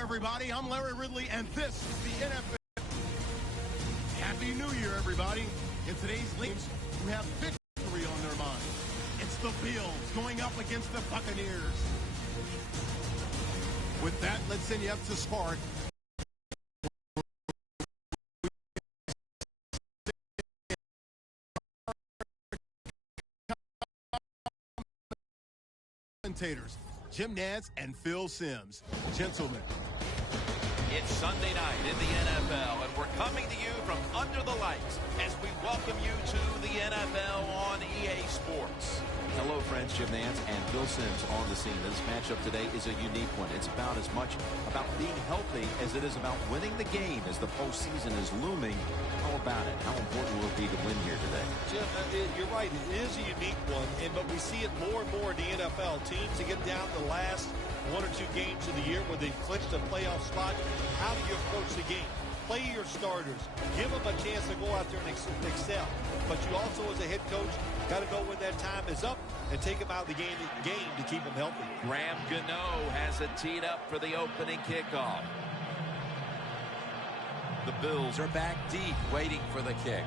everybody. I'm Larry Ridley, and this is the NFL. Happy New Year, everybody. In today's leagues, who have victory on their mind. It's the Bills going up against the Buccaneers. With that, let's send you up to Spark. Commentators Jim Nantz and Phil Simms. Gentlemen. It's Sunday night in the NFL, and we're coming to you from under the lights as we welcome you to the NFL on EA Sports. Hello, friends. Jim Nantz and Phil Simms on the scene. This matchup today is a unique one. It's about as much about being healthy as it is about winning the game as the postseason is looming. How about it? How important will it be to win here today? Jim, you're right. It is a unique one, but we see it more and more in the NFL. Teams that get down the last one or two games of the year where they've clinched a playoff spot. How do you approach the game? Play your starters. Give them a chance to go out there and excel. But you also, as a head coach, got to know when that time is up and take them out of the game to keep them healthy. Graham Gano has it teed up for the opening kickoff. The Bills are back deep, waiting for the kick.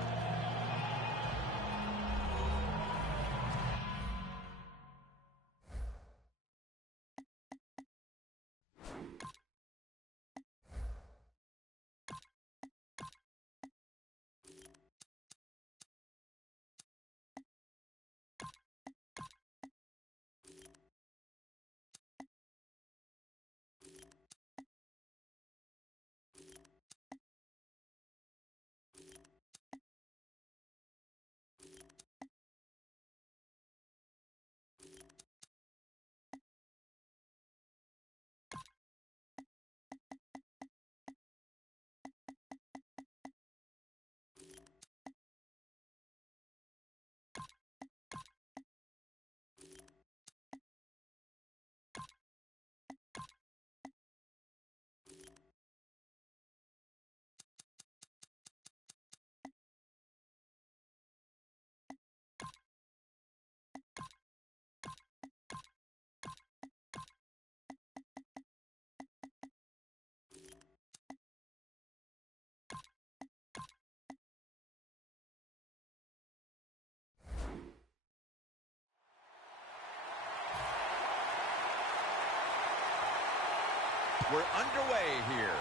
We're underway here.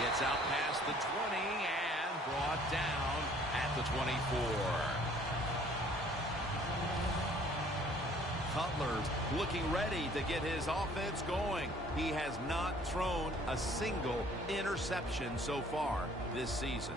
Gets out past the 20 and brought down at the 24. Cutler looking ready to get his offense going. He has not thrown a single interception so far this season.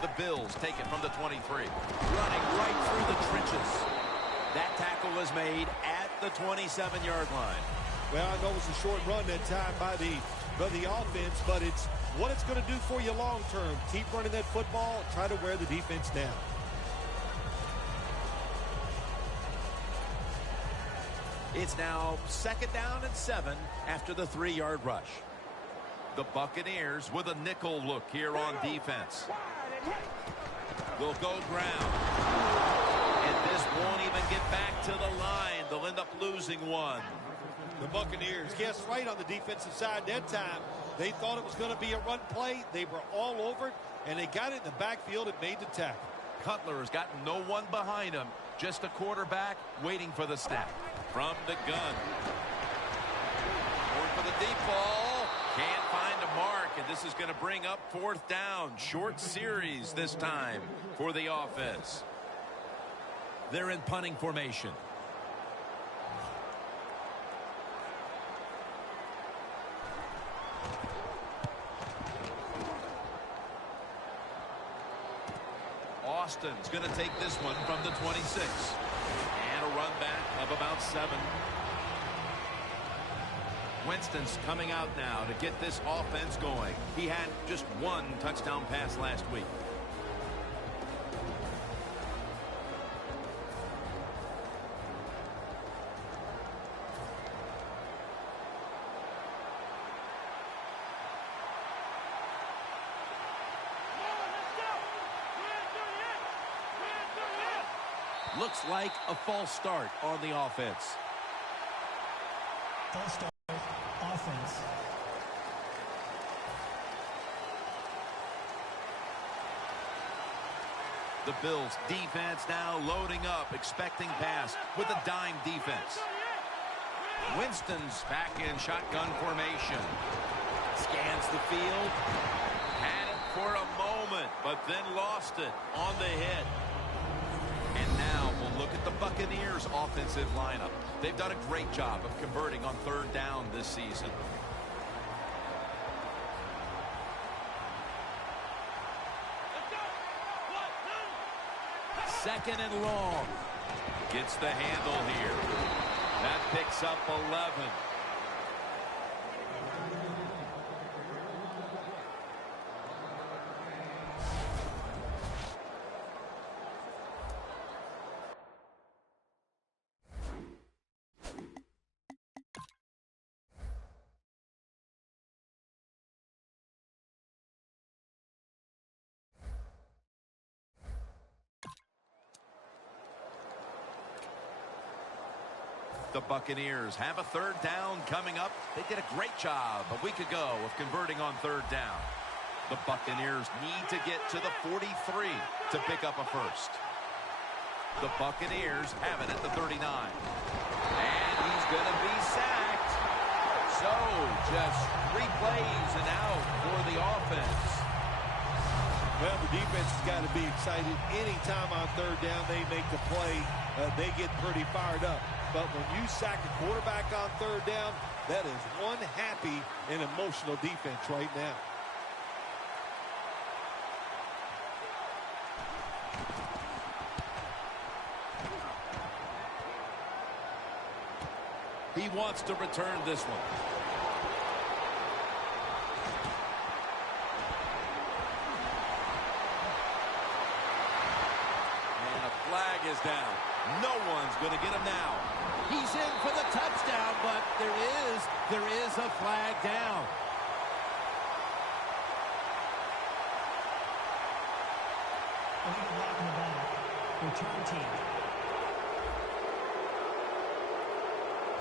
The Bills take it from the 23. Running right through the trenches. That tackle was made at the 27-yard line. Well, I know it was a short run that time by the offense, but it's what it's going to do for you long term. Keep running that football. Try to wear the defense down. It's now 2nd down and 7 after the 3-yard rush. The Buccaneers with a nickel look here on defense. They'll go ground. And this won't even get back to the line. They'll end up losing one. The Buccaneers guessed right on the defensive side that time. They thought it was going to be a run play. They were all over it, and they got it in the backfield and made the tackle. Cutler has got no one behind him. Just a quarterback waiting for the snap. From the gun. Going for the deep ball. Can't find a mark, and this is going to bring up 4th down. Short series this time for the offense. They're in punting formation. Austin's going to take this one from the 26. And a run back of about 7. Winston's coming out now to get this offense going. He had just one touchdown pass last week. Looks like a false start on the offense. False start, offense. The Bills defense now loading up, expecting pass with a dime defense. Winston's back in shotgun formation. Scans the field. Had it for a moment, but then lost it on the hit. And now we'll look at the Buccaneers offensive lineup. They've done a great job of converting on third down this season. Second and long. Gets the handle here. That picks up 11. The Buccaneers have a third down coming up. They did a great job a week ago of converting on third down. The Buccaneers need to get to the 43 to pick up a first. The Buccaneers have it at the 39. And he's going to be sacked. So just 3 plays and out for the offense. Well, the defense has got to be excited. Anytime on third down they make the play, they get pretty fired up. But when you sack a quarterback on third down, that is one happy and emotional defense right now. He wants to return this one. And a flag is down. No one's going to get him now. He's in for the touchdown, but there is a flag down. Illegal block in the back. Return team.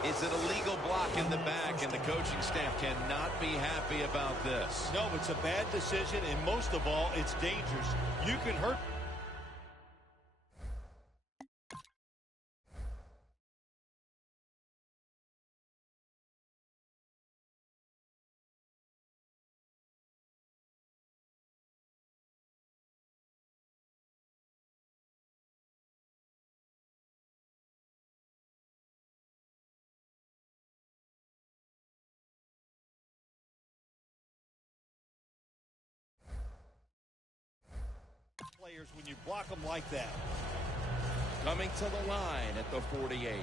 It's an illegal block in the back, and the coaching staff cannot be happy about this. No, it's a bad decision, and most of all, it's dangerous. You can hurt. Players when you block them like that. Coming to the line at the 48.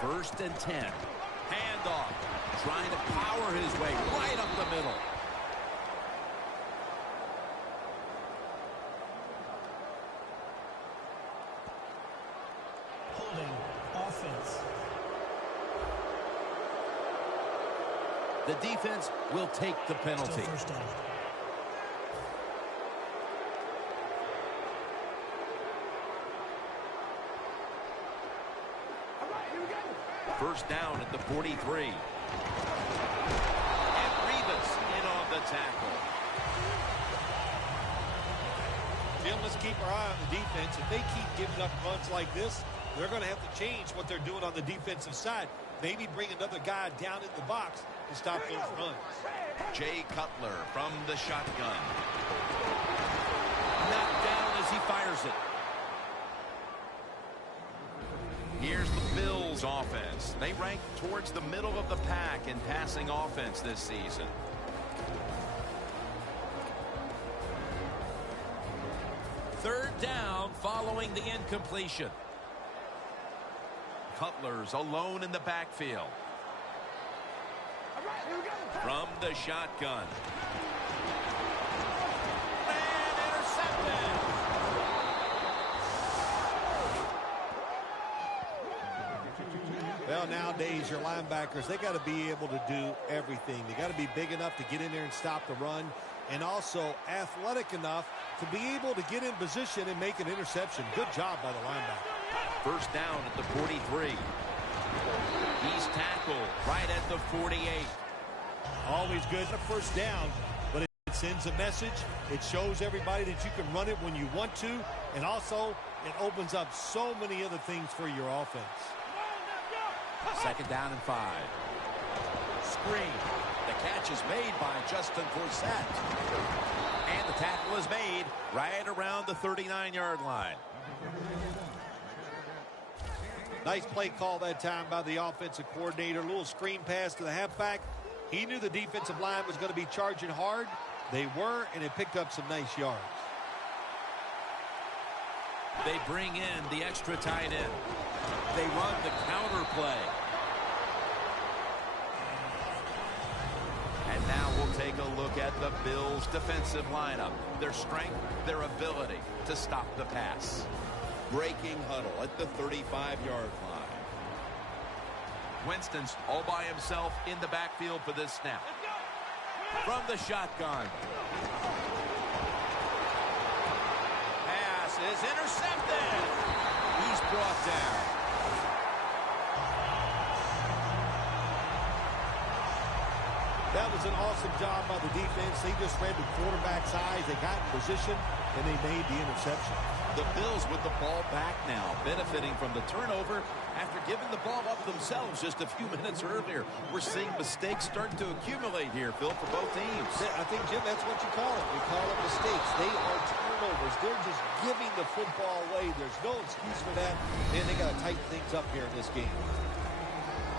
First and 10. Handoff. Trying to power his way right up the middle. Holding. Offense. The defense will take the penalty. Still first down. First down at the 43. And Rivas in on the tackle. Jim, let's keep our eye on the defense. If they keep giving up runs like this, they're going to have to change what they're doing on the defensive side. Maybe bring another guy down in the box to stop those runs. Jay Cutler from the shotgun. Knocked down as he fires it. Here's the Bills offense. They rank towards the middle of the pack in passing offense this season. Third down following the incompletion. Cutler's alone in the backfield. From the shotgun. And intercepted. Well, NFL nowadays, your linebackers, they got to be able to do everything. They got to be big enough to get in there and stop the run, and also athletic enough to be able to get in position and make an interception. Good job by the linebacker. First down at the 43. He's tackled right at the 48. Always good at a first down, but it sends a message. It shows everybody that you can run it when you want to, and also it opens up so many other things for your offense. Second down and 5. Screen. The catch is made by Justin Forsett. And the tackle is made right around the 39-yard line. Nice play call that time by the offensive coordinator. A little screen pass to the halfback. He knew the defensive line was going to be charging hard. They were, and it picked up some nice yards. They bring in the extra tight end. They run the counter play. And now we'll take a look at the Bills' defensive lineup. Their strength, their ability to stop the pass. Breaking huddle at the 35-yard line. Winston's all by himself in the backfield for this snap. From the shotgun. Pass is intercepted. He's brought down. That was an awesome job by the defense. They just read the quarterback's eyes. They got in position, and they made the interception. The Bills with the ball back now, benefiting from the turnover after giving the ball up themselves just a few minutes earlier. We're seeing mistakes starting to accumulate here, Phil, for both teams. I think, Jim, that's what you call it. We call it mistakes. They are turnovers. They're just giving the football away. There's no excuse for that. Man, they got to tighten things up here in this game.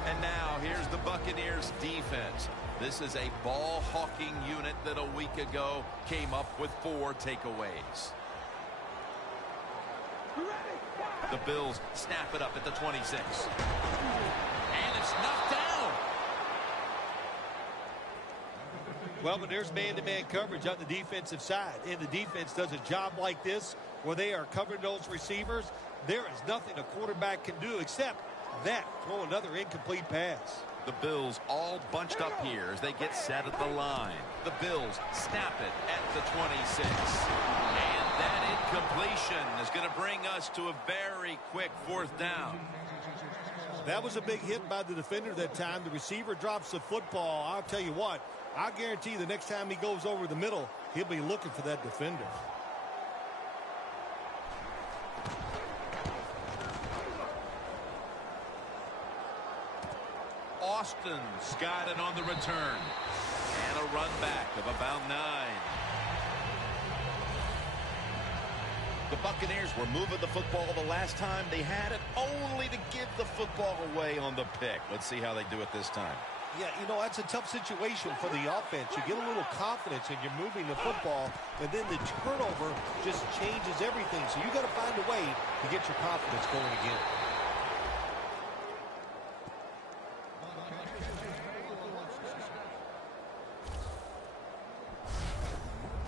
And now here's the Buccaneers defense. This is a ball-hawking unit that a week ago came up with 4 takeaways. The Bills snap it up at the 26. And it's knocked down. Well, but there's man-to-man coverage on the defensive side. And the defense does a job like this where they are covering those receivers. There is nothing a quarterback can do except that, throw another incomplete pass. The Bills all bunched up here as they get set at the line. The Bills snap it at the 26. And that incompletion is going to bring us to a very quick 4th down. That was a big hit by the defender that time. The receiver drops the football. I'll tell you what, I guarantee the next time he goes over the middle, he'll be looking for that defender. Austin's got it on the return. And a run back of about 9. The Buccaneers were moving the football the last time they had it, only to give the football away on the pick. Let's see how they do it this time. Yeah, you know, that's a tough situation for the offense. You get a little confidence and you're moving the football, and then the turnover just changes everything. So you got to find a way to get your confidence going again.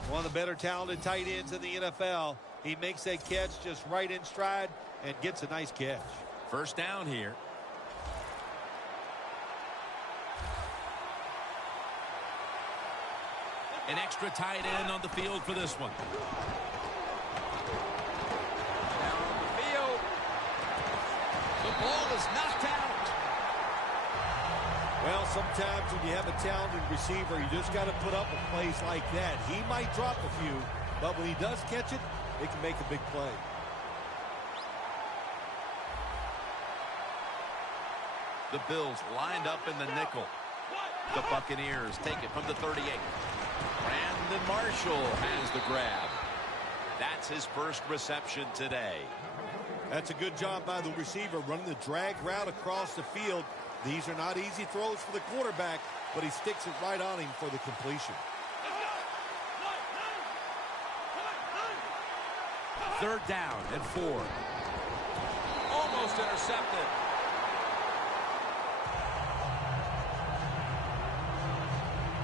One of the better talented tight ends in the NFL. He makes that catch just right in stride and gets a nice catch. First down here. An extra tight end on the field for this one. Down the field. The ball is knocked out. Well, sometimes when you have a talented receiver, you just got to put up with plays like that. He might drop a few, but when he does catch it, it can make a big play. The Bills lined up in the nickel. The Buccaneers take it from the 38. Brandon Marshall has the grab. That's his first reception today. That's a good job by the receiver running the drag route across the field. These are not easy throws for the quarterback, but he sticks it right on him for the completion. 3rd down and 4. Almost intercepted.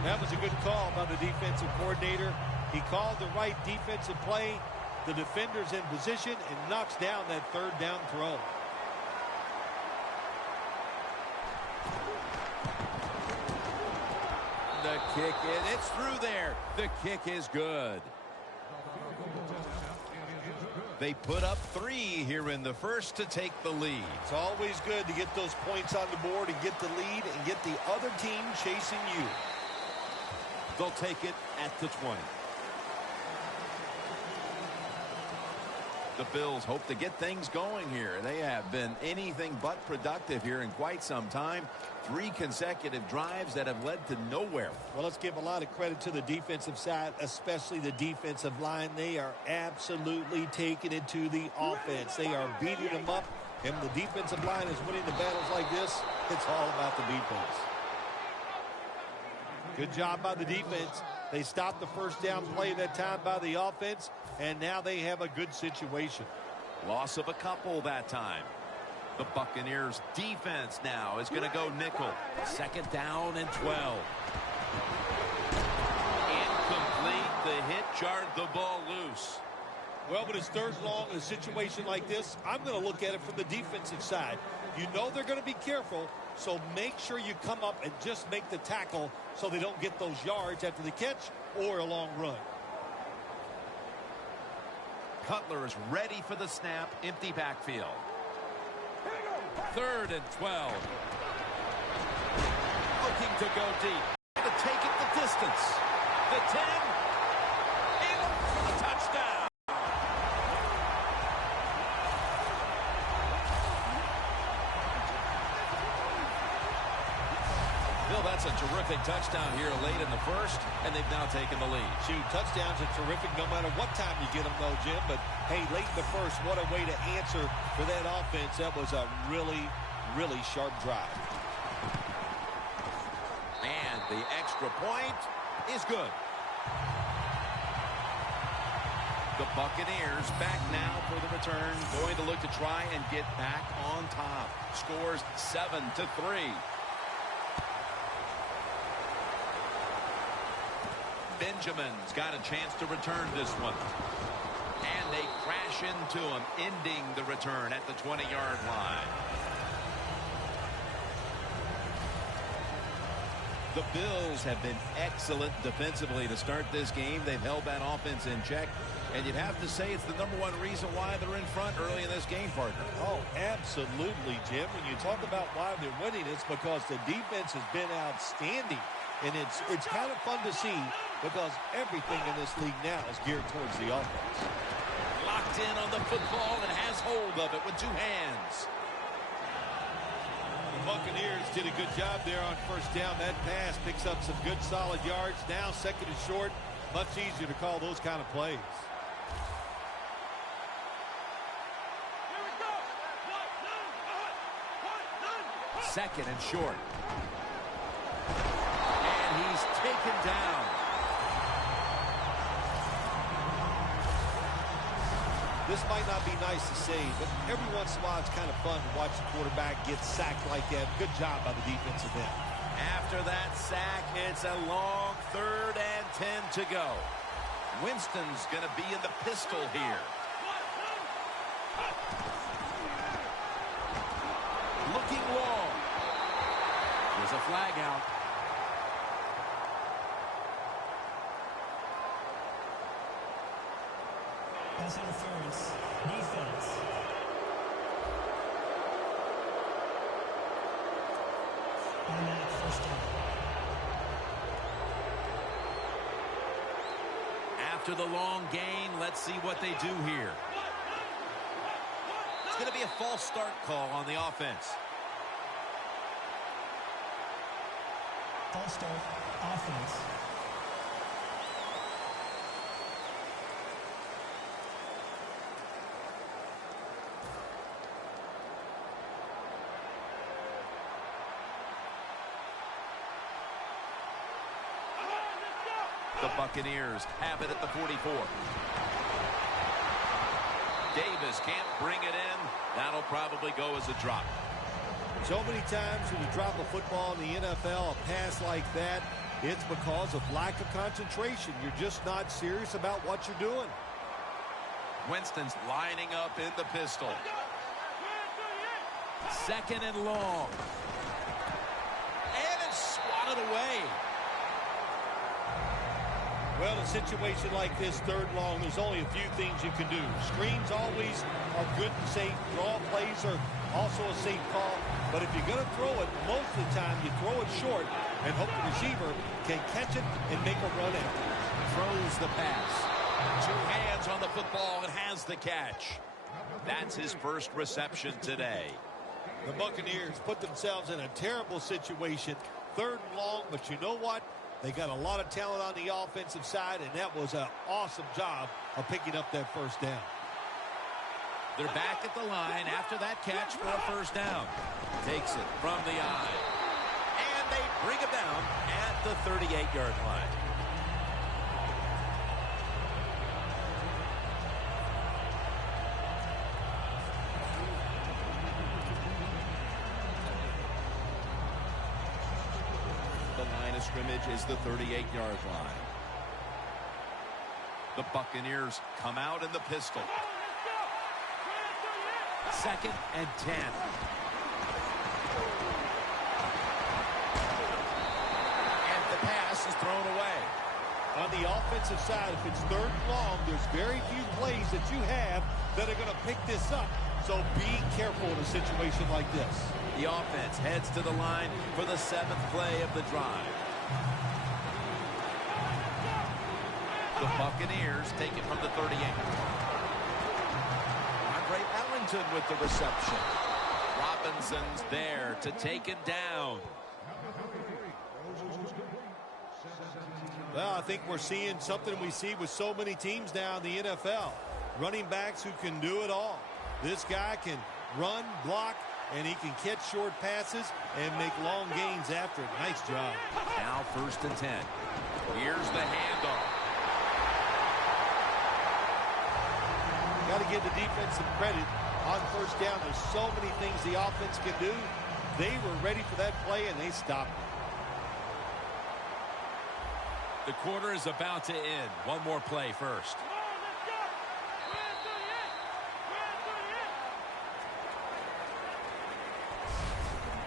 That was a good call by the defensive coordinator. He called the right defensive play. The defender's in position and knocks down that 3rd down throw. The kick is, it's through there. The kick is good. They put up 3 here in the first to take the lead. It's always good to get those points on the board and get the lead and get the other team chasing you. They'll take it at the 20. The Bills hope to get things going here. They have been anything but productive here in quite some time. 3 consecutive drives that have led to nowhere. Well, let's give a lot of credit to the defensive side, especially the defensive line. They are absolutely taking it to the offense. They are beating them up, and the defensive line is winning the battles like this. It's all about the defense. Good job by the defense. They stopped the first down play that time by the offense, and now they have a good situation. Loss of a couple that time. The Buccaneers defense now is going to go nickel. 2nd down and 12. Incomplete. The hit jarred the ball loose. Well, when it's 3rd and long in a situation like this, I'm going to look at it from the defensive side. You know they're going to be careful, so make sure you come up and just make the tackle so they don't get those yards after the catch or a long run. Cutler is ready for the snap. Empty backfield. 3rd and 12. Looking to go deep. To take it the distance. The 10. A touchdown. Bill, that's a terrific touchdown here late in the first, and they've now taken the lead. Shoot, touchdowns are terrific no matter what time you get them, though, Jim. But, hey, late in the first, what a way to answer for that offense. That was a really, really sharp drive. And the extra point is good. The Buccaneers back now for the return, going to look to try and get back on top. Scores 7-3. Benjamin's got a chance to return this one. And they crash into him, ending the return at the 20-yard line. The Bills have been excellent defensively to start this game. They've held that offense in check. And you'd have to say it's the #1 reason why they're in front early in this game, partner. Oh, absolutely, Jim. When you talk about why they're winning, it's because the defense has been outstanding. And it's kind of fun to see because everything in this league now is geared towards the offense. Locked in on the football and has hold of it with 2 hands. The Buccaneers did a good job there on 1st down. That pass picks up some good solid yards. Now 2nd and short. Much easier to call those kind of plays. Second and short. And he's taken down. This might not be nice to say, but every once in a while it's kind of fun to watch the quarterback get sacked like that. Good job by the defensive end. After that sack, it's a long 3rd and 10 to go. Winston's going to be in the pistol here. Looking long. There's a flag out. Pass interference. Defense. Automatic 1st down. After the long gain, let's see what they do here. It's going to be a false start call on the offense. False start. Offense. The Buccaneers have it at the 44. Davis can't bring it in. That'll probably go as a drop. So many times when you drop a football in the NFL, a pass like that, it's because of lack of concentration. You're just not serious about what you're doing. Winston's lining up in the pistol. 2nd and long. Well, in a situation like this, third and long, there's only a few things you can do. Screens always are good and safe. Draw plays are also a safe call. But if you're going to throw it, most of the time you throw it short and hope the receiver can catch it and make a run at it. Throws the pass. Two hands on the football and has the catch. That's his first reception today. The Buccaneers put themselves in a terrible situation. Third and long, but you know what? They got a lot of talent on the offensive side, and that was an awesome job of picking up that first down. They're back at the line after that catch for a first down. Takes it from the eye. And they bring him down at the 38-yard line. Scrimmage is the 38-yard line. The Buccaneers come out in the pistol. 2nd and 10. And the pass is thrown away. On the offensive side, if it's third and long, there's very few plays that you have that are going to pick this up. So be careful in a situation like this. The offense heads to the line for the 7th play of the drive. The Buccaneers take it from the 38. Andre Ellington with the reception. Robinson's there to take it down. Well, I think we're seeing something we see with so many teams now in the NFL. Running backs who can do it all. This guy can run, block, and he can catch short passes and make long gains after it. Nice job. Now 1st and 10. Here's the handoff. Got to give the defense some credit on first down. There's so many things the offense can do. They were ready for that play, and they stopped it. The quarter is about to end. One more play first.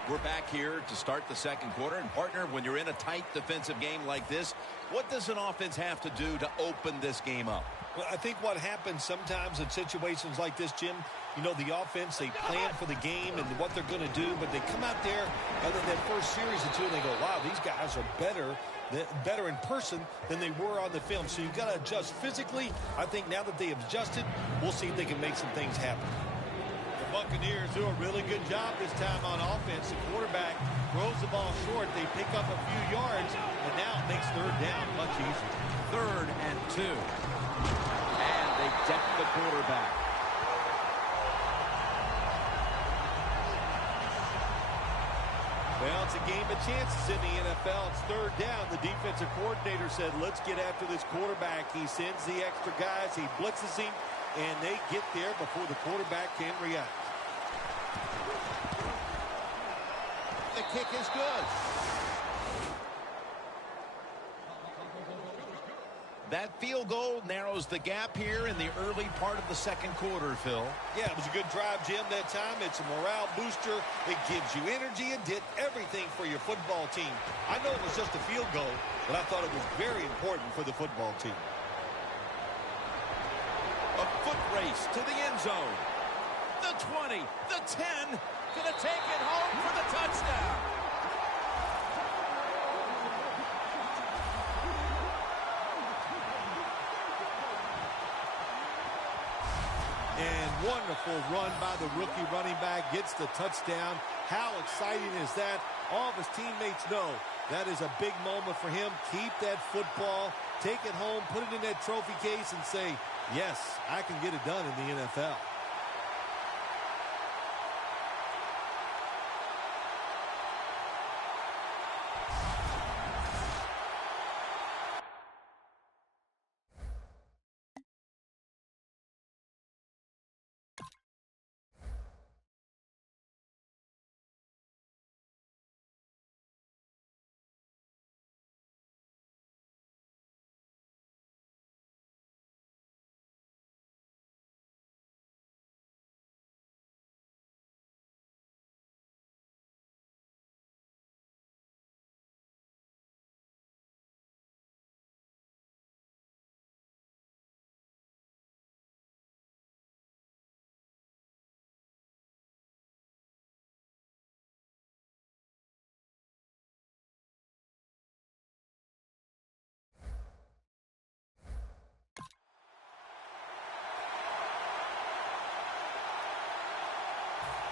We're back here to start the second quarter. And, partner, when you're in a tight defensive game like this, what does an offense have to do to open this game up? Well, I think what happens sometimes in situations like this, Jim, you know, the offense, they plan for the game and what they're going to do, but they come out there other than that first series or two, and they go, wow, these guys are better in person than they were on the film. So you've got to adjust physically. I think now that they have adjusted, we'll see if they can make some things happen. The Buccaneers do a really good job this time on offense. The quarterback throws the ball short. They pick up a few yards, and now it makes third down much easier. 3rd and 2. And they deck the quarterback. Well, it's a game of chances in the NFL. It's third down. The defensive coordinator said, let's get after this quarterback. He sends the extra guys. He blitzes him, and they get there before the quarterback can react. The kick is good. That field goal narrows the gap here in the early part of the second quarter, Phil. Yeah, it was a good drive, Jim, that time. It's a morale booster. It gives you energy and did everything for your football team. I know it was just a field goal, but I thought it was very important for the football team. A foot race to the end zone. The 20, the 10, gonna take it home for the touchdown. And wonderful run by the rookie running back. Gets the touchdown. How exciting is that? All of his teammates know that is a big moment for him. Keep that football. Take it home. Put it in that trophy case and say, yes, I can get it done in the NFL.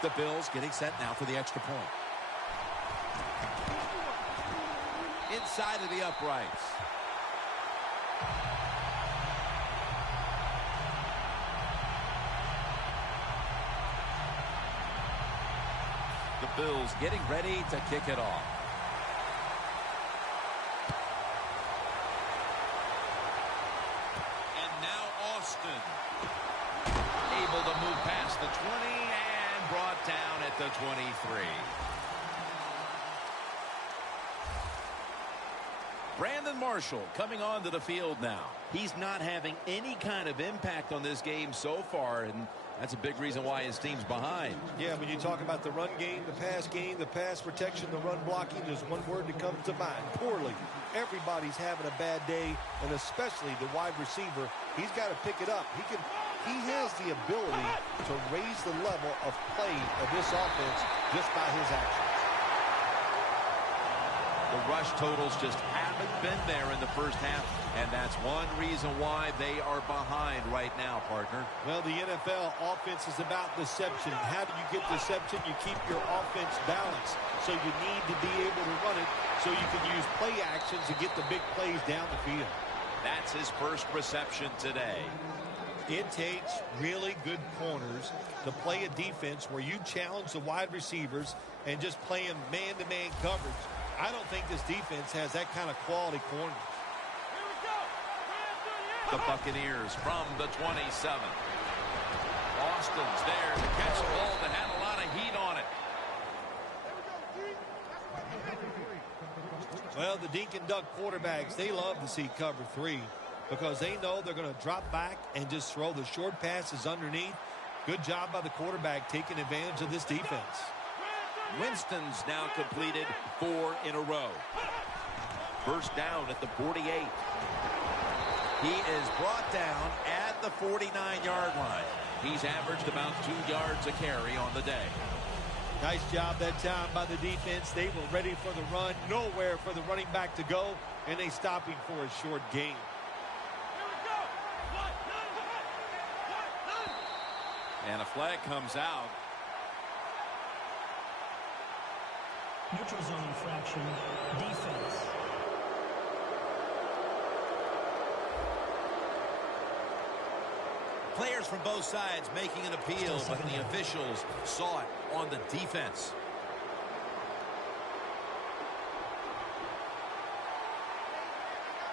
The Bills getting set now for the extra point. Inside of the uprights. The Bills getting ready to kick it off. And now Austin. Able to move past the 20 and brought down at the 23. Brandon Marshall coming onto the field now. He's not having any kind of impact on this game so far, and that's a big reason why his team's behind. Yeah, when you talk about the run game, the pass protection, the run blocking, there's one word that comes to mind: poorly. Everybody's having a bad day, and especially the wide receiver. He's got to pick it up. He has the ability to raise the level of play of this offense just by his actions. The rush totals just haven't been there in the first half, and that's one reason why they are behind right now, partner. Well, the NFL offense is about deception. How do you get deception? You keep your offense balanced. So you need to be able to run it so you can use play actions to get the big plays down the field. That's his first reception today. It takes really good corners to play a defense where you challenge the wide receivers and just playing man-to-man coverage. I don't think this defense has that kind of quality corners. The Buccaneers from the 27. Austin's there to catch the ball that had a lot of heat on it. Well, the dink and duck quarterbacks, they love to see cover 3 because they know they're going to drop back and just throw the short passes underneath. Good job by the quarterback taking advantage of this defense. Winston's now completed 4 in a row. First down at the 48. He is brought down at the 49-yard line. He's averaged about 2 yards a carry on the day. Nice job that time by the defense. They were ready for the run. Nowhere for the running back to go, and they stop him for a short gain. And a flag comes out. Neutral zone infraction, defense. Players from both sides making an appeal, but the officials saw it on the defense.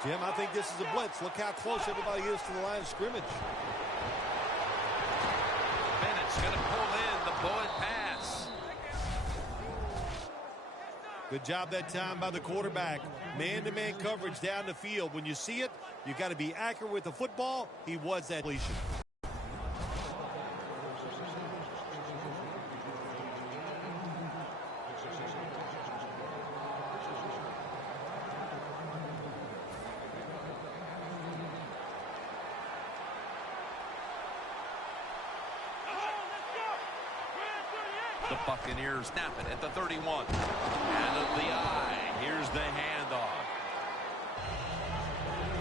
Jim, I think this is a blitz. Look how close everybody is to the line of scrimmage. Bennett's going to pull in the bullet pass. Good job that time by the quarterback. Man-to-man coverage down the field. When you see it, you got to be accurate with the football. He was that completion. The Buccaneers snap it at the 31. Out of the eye. Here's the handoff.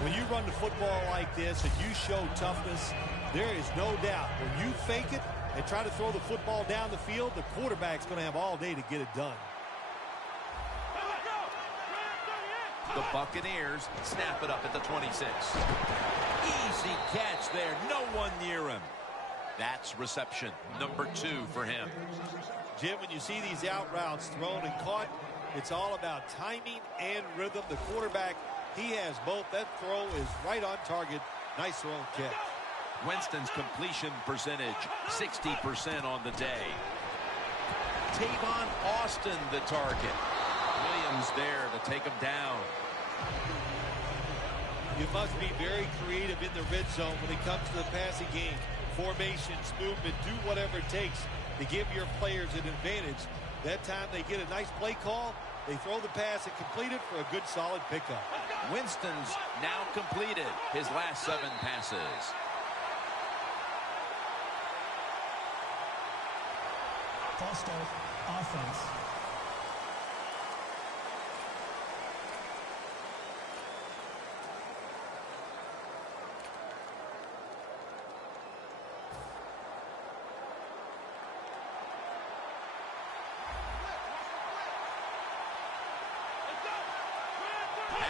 When you run the football like this and you show toughness, there is no doubt when you fake it and try to throw the football down the field, the quarterback's going to have all day to get it done. The Buccaneers snap it up at the 26. Easy catch there. No one near him. That's reception number 2 for him. Jim, when you see these out routes thrown and caught, it's all about timing and rhythm. The quarterback, he has both. That throw is right on target. Nice throw and catch. Winston's completion percentage, 60% on the day. Tavon Austin, the target. Williams there to take him down. You must be very creative in the red zone when it comes to the passing game. Formations, movement, do whatever it takes to give your players an advantage. That time they get a nice play call, they throw the pass and complete it for a good solid pickup. Winston's now completed his last 7 passes. False start, offense.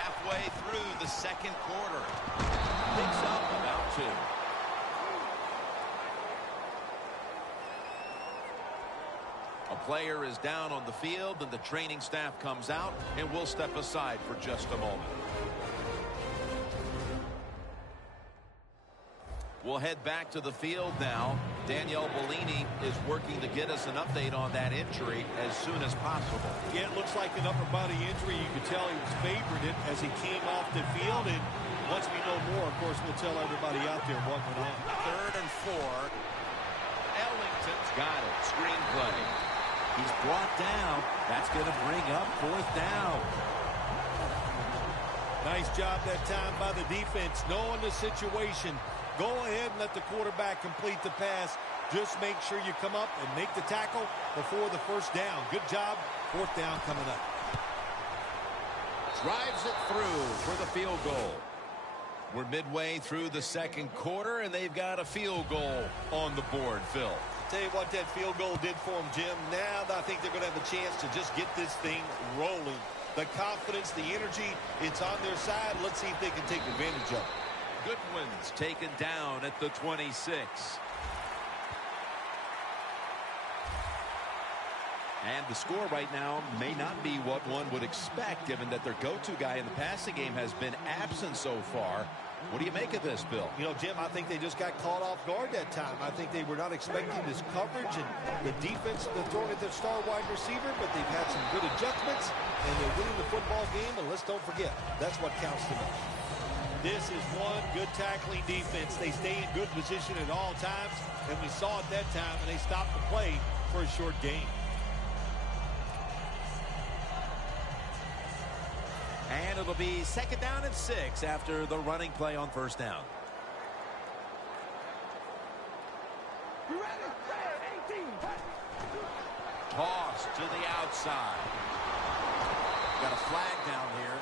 halfway through the second quarter. Picks up about 2. A player is down on the field, and the training staff comes out, and we'll step aside for just a moment. We'll head back to the field now. Danielle Bellini is working to get us an update on that injury as soon as possible. Yeah, it looks like an upper body injury. You could tell he was favoring it as he came off the field. And once we know more, of course, we'll tell everybody out there what went on. 3rd and 4. Ellington's got it. Screenplay. He's brought down. That's going to bring up 4th down. Nice job that time by the defense, knowing the situation. Go ahead and let the quarterback complete the pass. Just make sure you come up and make the tackle before the first down. Good job. 4th down coming up. Drives it through for the field goal. We're midway through the second quarter, and they've got a field goal on the board, Phil. Tell you what that field goal did for them, Jim. Now I think they're going to have a chance to just get this thing rolling. The confidence, the energy, it's on their side. Let's see if they can take advantage of it. Goodwin's taken down at the 26. And the score right now may not be what one would expect, given that their go-to guy in the passing game has been absent so far. What do you make of this, Bill? You know, Jim, I think they just got caught off guard that time. I think they were not expecting this coverage and the defense throwing at their star wide receiver, but they've had some good adjustments, and they're winning the football game, and let's don't forget, that's what counts the most. This is one good tackling defense. They stay in good position at all times, and we saw it that time, and they stopped the play for a short gain. And it'll be 2nd down and 6 after the running play on 1st down. Toss to the outside. Got a flag down here.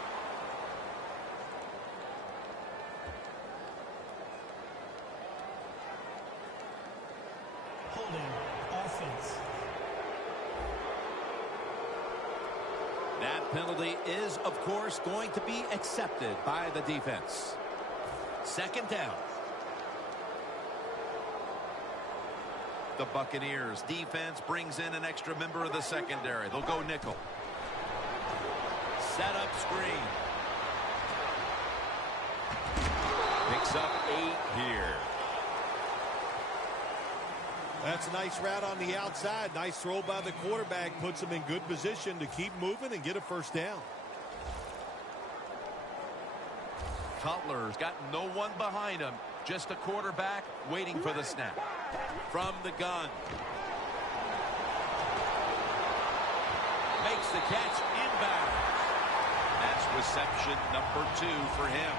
Holding offense. That penalty is, of course, going to be accepted by the defense. 2nd down. The Buccaneers defense brings in an extra member of the secondary. They'll go nickel. Set up screen. Picks up 8 here. That's a nice route on the outside. Nice throw by the quarterback. Puts him in good position to keep moving and get a 1st down. Cutler's got no one behind him. Just a quarterback waiting for the snap. From the gun. Makes the catch inbound. That's reception number 2 for him.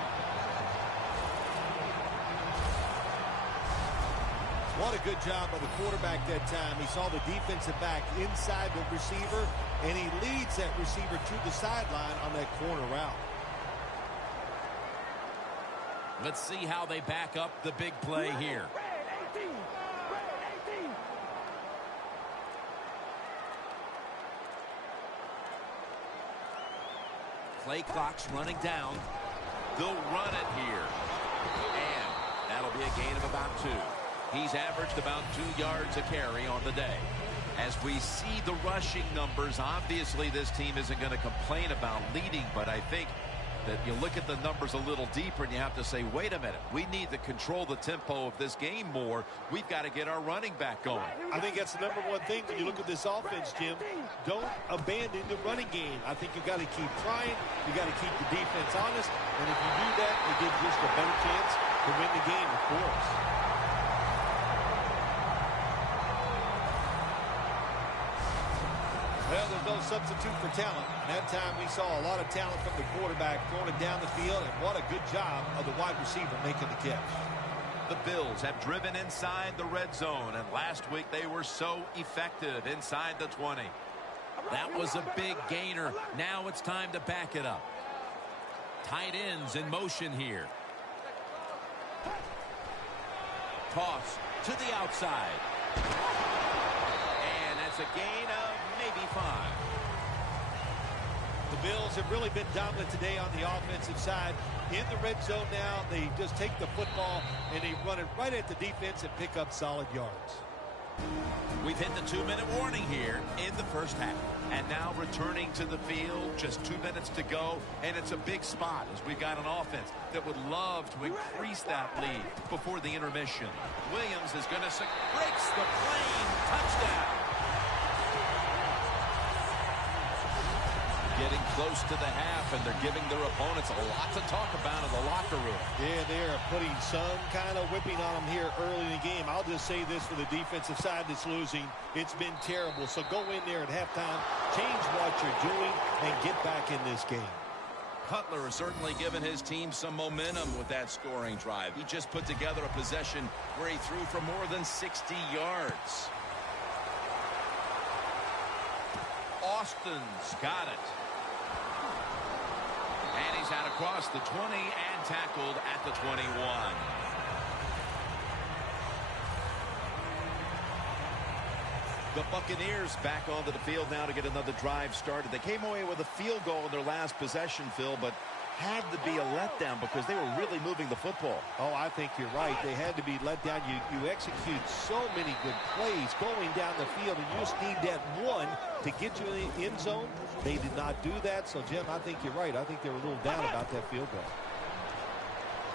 What a good job by the quarterback that time. He saw the defensive back inside the receiver, and he leads that receiver to the sideline on that corner route. Let's see how they back up the big play here. Play clock's running down. They'll run it here. And that'll be a gain of about 2. He's averaged about 2 yards a carry on the day. As we see the rushing numbers, obviously this team isn't going to complain about leading, but I think that you look at the numbers a little deeper and you have to say, wait a minute, we need to control the tempo of this game more. We've got to get our running back going. I think that's the number one thing when you look at this offense, Jim. Don't abandon the running game. I think you've got to keep trying. You've got to keep the defense honest. And if you do that, it gives you just a better chance to win the game, of course. Well, there's no substitute for talent. And that time we saw a lot of talent from the quarterback throwing it down the field. And what a good job of the wide receiver making the catch. The Bills have driven inside the red zone. And last week they were so effective inside the 20. That was a big gainer. Now it's time to back it up. Tight ends in motion here. Toss to the outside. And that's a gain of maybe 5. The The Bills have really been dominant today on the offensive side. In the red zone now, they just take the football and they run it right at the defense and pick up solid yards. We've hit the 2-minute warning here in the first half. And now returning to the field, just 2 minutes to go, and it's a big spot as we've got an offense that would love to increase that lead before the intermission. Williams is going to breaks the plane. Touchdown. Getting close to the half, and they're giving their opponents a lot to talk about in the locker room. Yeah, they're putting some kind of whipping on them here early in the game. I'll just say this for the defensive side that's losing. It's been terrible. So go in there at halftime, change what you're doing, and get back in this game. Cutler has certainly given his team some momentum with that scoring drive. He just put together a possession where he threw for more than 60 yards. Austin's got it. And he's out across the 20 and tackled at the 21. The Buccaneers back onto the field now to get another drive started. They came away with a field goal in their last possession, Phil, but had to be a letdown because they were really moving the football. Oh, I think you're right. They had to be let down. You execute so many good plays going down the field, and you just need that one to get you in the end zone. They did not do that. So, Jim, I think you're right. I think they were a little down about that field goal.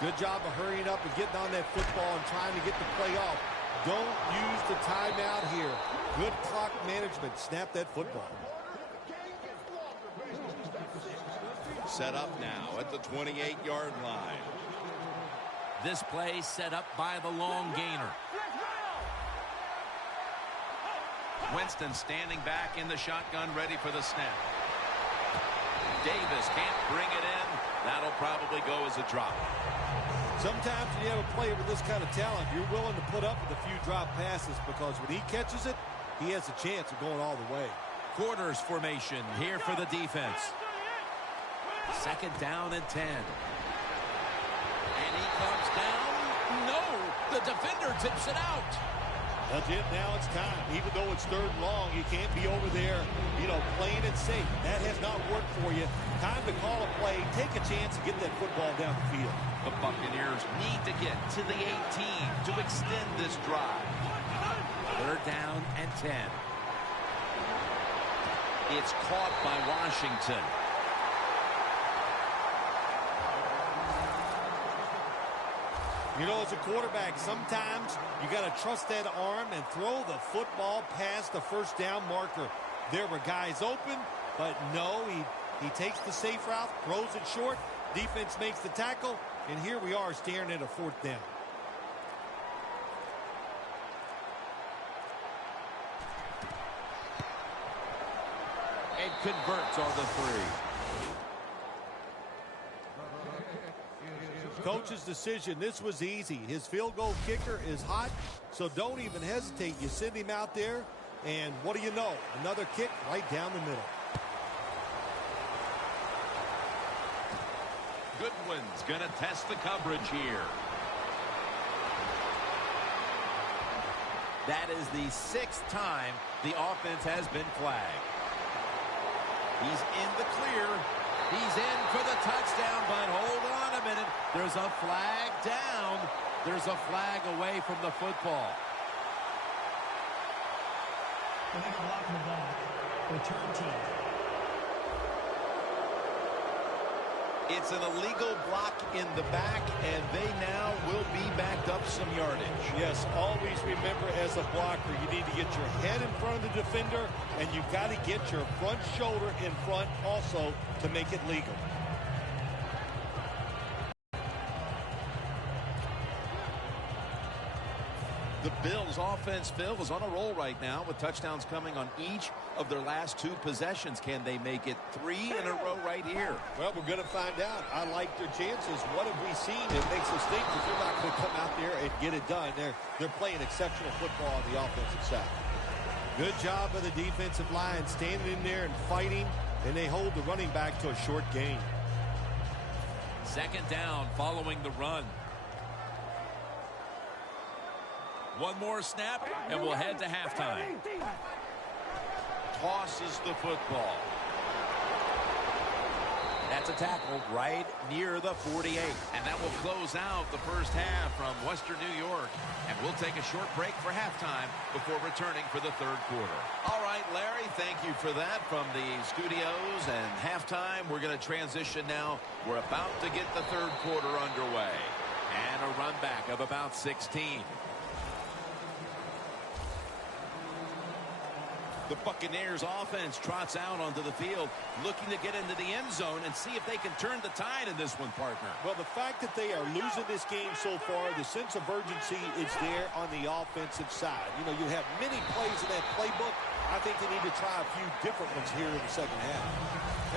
Good job of hurrying up and getting on that football and trying to get the play off. Don't use the timeout here. Good clock management. Snap that football. Set up now at the 28-yard line. This play set up by the long gainer. Winston standing back in the shotgun, ready for the snap. Davis can't bring it in. That'll probably go as a drop. Sometimes when you have a player with this kind of talent, you're willing to put up with a few drop passes because when he catches it, he has a chance of going all the way. Quarters formation here for the defense. Second down and 10. And he comes down. No, the defender tips it out. Well, Jim, now it's time. Even though it's third and long, you can't be over there, playing it safe. That has not worked for you. Time to call a play, take a chance to get that football down the field. The Buccaneers need to get to the 18 to extend this drive. Third down and 10. It's caught by Washington. As a quarterback, sometimes you got to trust that arm and throw the football past the first down marker. There were guys open, but no, he takes the safe route, throws it short. Defense makes the tackle, and here we are staring at a fourth down. And converts on the 3. Coach's decision, this was easy. His field goal kicker is hot, so don't even hesitate. You send him out there, and what do you know? Another kick right down the middle. Goodwin's going to test the coverage here. That is the 6th time the offense has been flagged. He's in the clear. He's in for the touchdown, but hold on a minute. There's a flag down. There's a flag away from the football. Illegal block in the back. Return team. It's an illegal block in the back, and they now will be backed up some yardage. Yes, always remember as a blocker, you need to get your head in front of the defender, and you've got to get your front shoulder in front also to make it legal. The Bills offense, Phil, is on a roll right now with touchdowns coming on each of their last 2 possessions. Can they make it 3 in a row right here? Well, we're going to find out. I like their chances. What have we seen that makes us think that they're not going to come out there and get it done? They're playing exceptional football on the offensive side. Good job of the defensive line standing in there and fighting, and they hold the running back to a short gain. Second down following the run. One more snap, and we'll head to halftime. Tosses the football. That's a tackle right near the 48. And that will close out the first half from Western New York. And we'll take a short break for halftime before returning for the third quarter. All right, Larry, thank you for that from the studios. And halftime, we're going to transition now. We're about to get the third quarter underway. And a run back of about 16. The Buccaneers offense trots out onto the field, looking to get into the end zone and see if they can turn the tide in this one, partner. Well, the fact that they are losing this game so far, the sense of urgency is there on the offensive side. You know, you have many plays in that playbook. I think they need to try a few different ones here in the second half.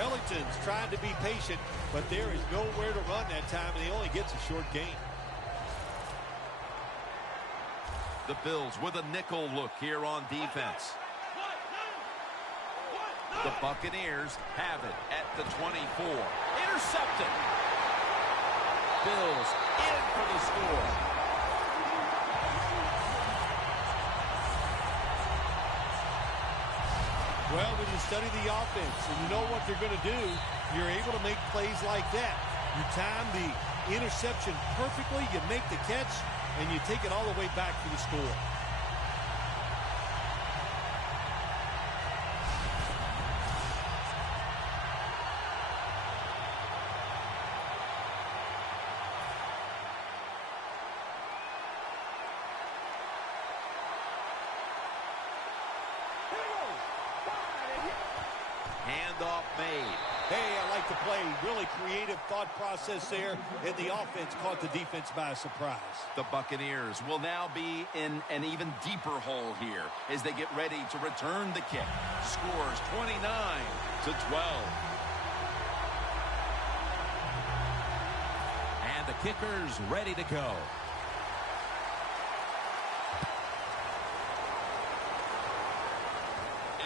Ellington's trying to be patient, but there is nowhere to run that time, and he only gets a short gain. The Bills with a nickel look here on defense. The Buccaneers have it at the 24. Intercepted. Bills in for the score. Well, when you study the offense and you know what they're going to do, you're able to make plays like that. You time the interception perfectly, you make the catch, and you take it all the way back for the score. Handoff made. Hey, I like the play. Really creative thought process there, and the offense caught the defense by surprise. The Buccaneers will now be in an even deeper hole here as they get ready to return the kick. Scores 29-12. And the kicker's ready to go.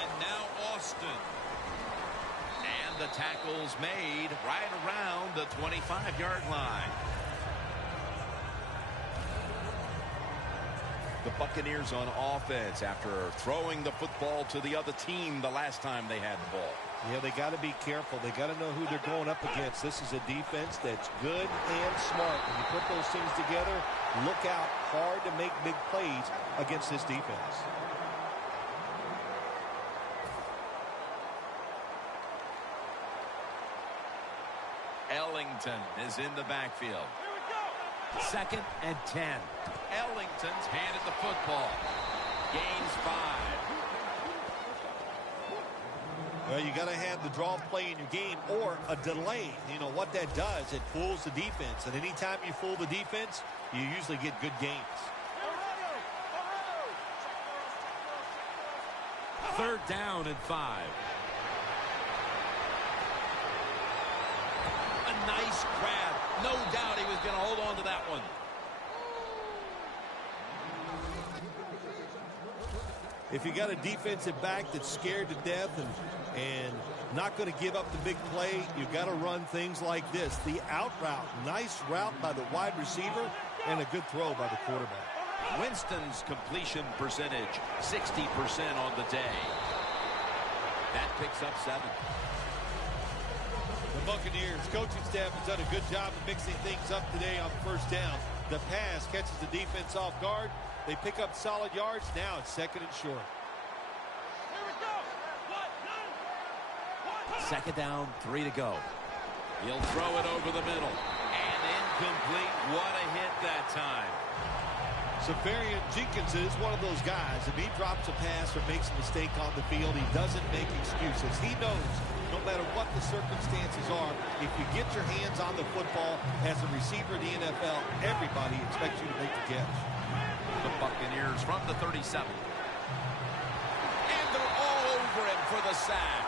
And now Austin. The tackle's made right around the 25-yard line. The Buccaneers on offense after throwing the football to the other team the last time they had the ball. Yeah, they got to be careful. They got to know who they're going up against. This is a defense that's good and smart. When you put those things together, look out hard to make big plays against this defense. Ellington is in the backfield. 2nd and 10. Ellington's handed the football. Gains 5. Well, you got to have the draw play in your game or a delay. You know what that does, it fools the defense. And anytime you fool the defense, you usually get good gains. 3rd down and 5. A nice grab. No doubt he was going to hold on to that one. If you got a defensive back that's scared to death and not going to give up the big play, you've got to run things like this. The out route, nice route by the wide receiver, and a good throw by the quarterback. Winston's completion percentage, 60% on the day. That picks up 7. The Buccaneers coaching staff has done a good job of mixing things up today on 1st down. The pass catches the defense off guard. They pick up solid yards. Now it's 2nd and short. 2nd down, 3 to go. He'll throw it over the middle. And incomplete. What a hit that time. Safarian Jenkins is one of those guys. If he drops a pass or makes a mistake on the field, he doesn't make excuses. He knows no matter what the circumstances are, if you get your hands on the football as a receiver in the NFL, everybody expects you to make the catch. The Buccaneers from the 37. And they're all over him for the sack.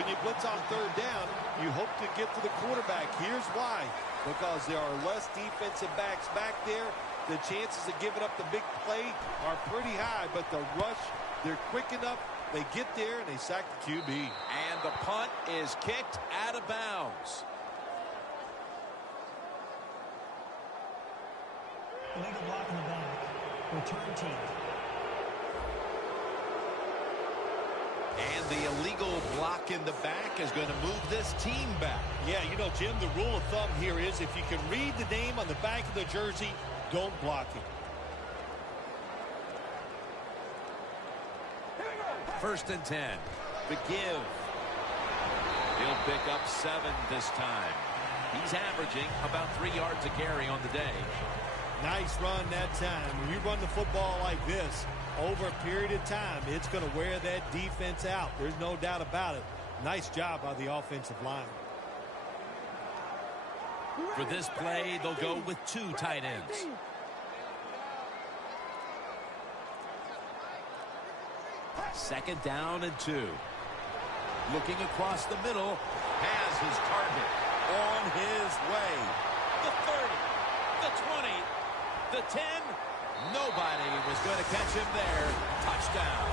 When you blitz on 3rd down, you hope to get to the quarterback. Here's why. Because there are less defensive backs back there. The chances of giving up the big play are pretty high, but the rush, they're quick enough. They get there, and they sack the QB. And the punt is kicked out of bounds. Illegal block in the back. Return team. And the illegal block in the back is going to move this team back. Yeah, you know, Jim, the rule of thumb here is if you can read the name on the back of the jersey, don't block it. First and 10. The give. He'll pick up 7 this time. He's averaging about 3 yards a carry on the day. Nice run that time. When you run the football like this, over a period of time, it's going to wear that defense out. There's no doubt about it. Nice job by the offensive line. For this play, they'll go with 2 tight ends. Second down and 2. Looking across the middle, has his target on his way. The 30, the 20, the 10. Nobody was going to catch him there. Touchdown.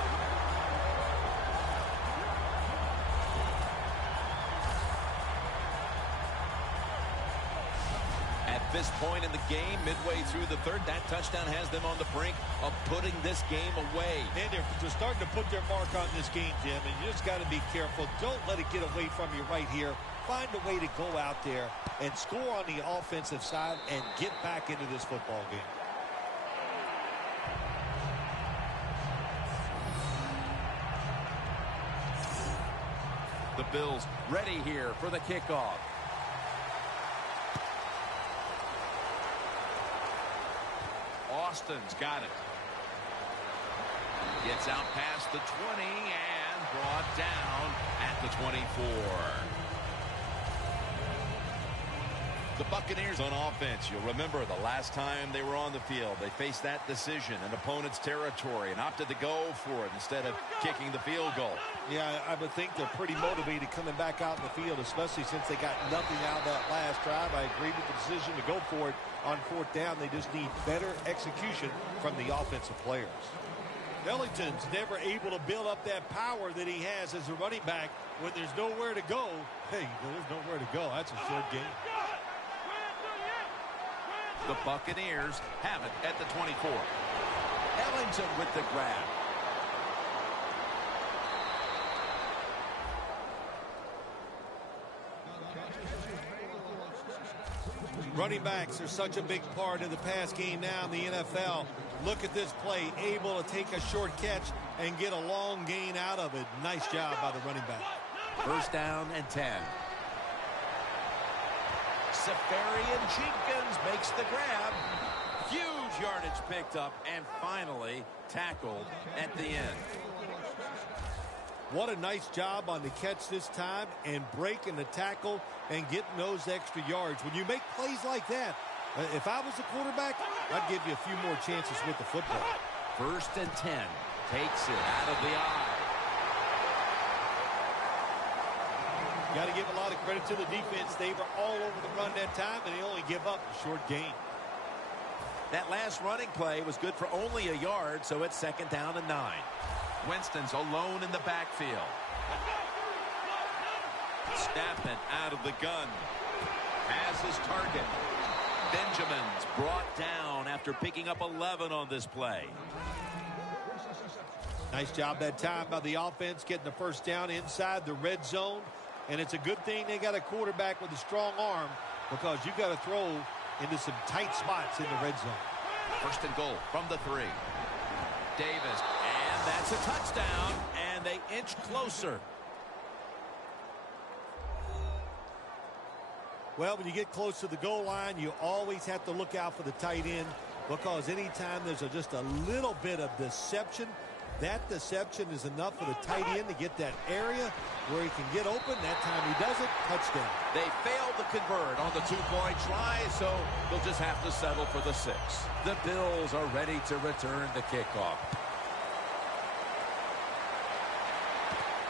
At this point in the game, midway through the third, that touchdown has them on the brink of putting this game away. And they're starting to put their mark on this game, Jim, and you just got to be careful. Don't let it get away from you right here. Find a way to go out there and score on the offensive side and get back into this football game. The Bills ready here for the kickoff. Austin's got it. Gets out past the 20 and brought down at the 24. The Buccaneers on offense. You'll remember the last time they were on the field, they faced that decision in opponent's territory and opted to go for it instead of kicking the field goal. Yeah, I would think they're pretty motivated coming back out in the field, especially since they got nothing out of that last drive. I agree with the decision to go for it on 4th down. They just need better execution from the offensive players. Ellington's never able to build up that power that he has as a running back when there's nowhere to go. Hey, there's nowhere to go. That's a short game. The Buccaneers have it at the 24. Ellington with the grab. Running backs are such a big part of the pass game now in the NFL. Look at this play, able to take a short catch and get a long gain out of it. Nice job by the running back. First down and 10. Safarian Jenkins makes the grab. Huge yardage picked up and finally tackled at the end. What a nice job on the catch this time and breaking the tackle and getting those extra yards. When you make plays like that, if I was the quarterback, I'd give you a few more chances with the football. First and 10. Takes it out of the eye. Got to give a lot of credit to the defense. They were all over the run that time, and they only give up a short gain. That last running play was good for only a yard, so it's second down and 9. Winston's alone in the backfield. Snapping out of the gun. Has his target. Benjamin's brought down after picking up 11 on this play. Nice job that time by the offense getting the first down inside the red zone. And it's a good thing they got a quarterback with a strong arm because you got to throw into some tight spots in the red zone. First and goal from the 3. Davis, and that's a touchdown, and they inch closer. Well, when you get close to the goal line, you always have to look out for the tight end because anytime there's just a little bit of deception, that deception is enough for the tight end to get that area where he can get open. That time he does it, touchdown. They failed to convert on the 2-point try, so they'll just have to settle for the 6. The Bills are ready to return the kickoff.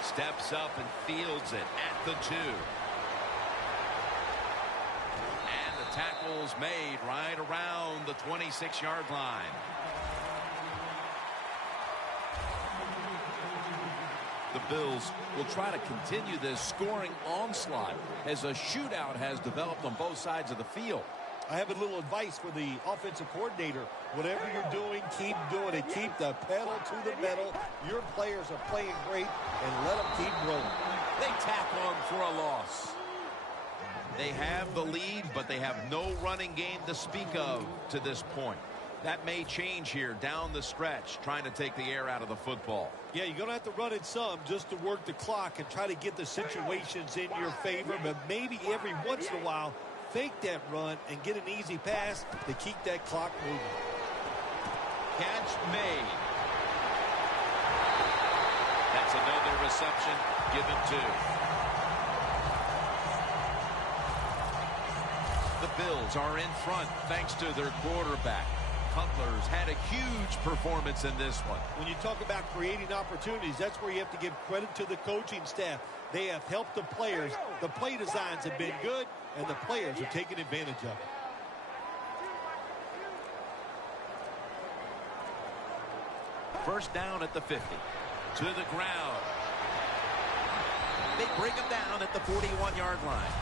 Steps up and fields it at the 2. And the tackle's made right around the 26-yard line. The Bills will try to continue this scoring onslaught as a shootout has developed on both sides of the field. I have a little advice for the offensive coordinator. Whatever you're doing, keep doing it. Keep the pedal to the metal. Your players are playing great, and let them keep rolling. They tack on for a loss. They have the lead, but they have no running game to speak of to this point. That may change here down the stretch, trying to take the air out of the football. Yeah, you're going to have to run it some just to work the clock and try to get the situations in your favor, but maybe every once in a while, fake that run and get an easy pass to keep that clock moving. Catch made. That's another reception given to. The Bills are in front thanks to their quarterback. Cutler's had a huge performance in this one. When you talk about creating opportunities, that's where you have to give credit to the coaching staff. They have helped the players. The play designs have been good, and the players are taking advantage of it. First down at the 50. To the ground. They bring him down at the 41-yard line.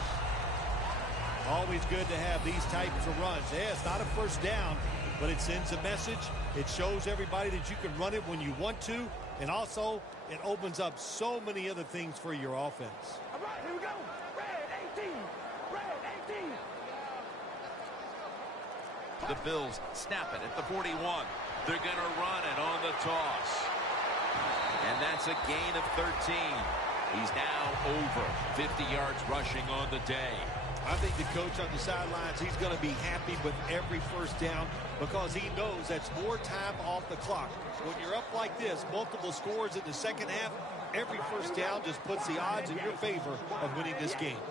Always good to have these types of runs. Yeah, it's not a first down, but it sends a message. It shows everybody that you can run it when you want to, and also it opens up so many other things for your offense. All right, here we go. Red 18. Red 18. The Bills snap it at the 41. They're going to run it on the toss. And that's a gain of 13. He's now over 50 yards rushing on the day. I think the coach on the sidelines, he's going to be happy with every first down because he knows that's more time off the clock. When you're up like this, multiple scores in the second half, every first down just puts the odds in your favor of winning this game.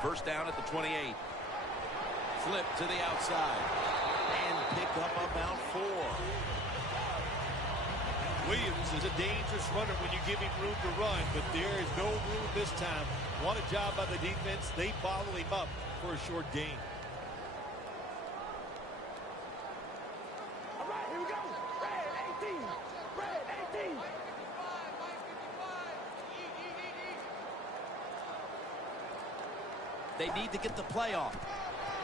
First down at the 28. Flip to the outside. And pick up about 4. Williams is a dangerous runner when you give him room to run, but there is no room this time. What a job by the defense. They bottle him up for a short gain. All right, here we go. Red 18. Red 18. They need to get the play off.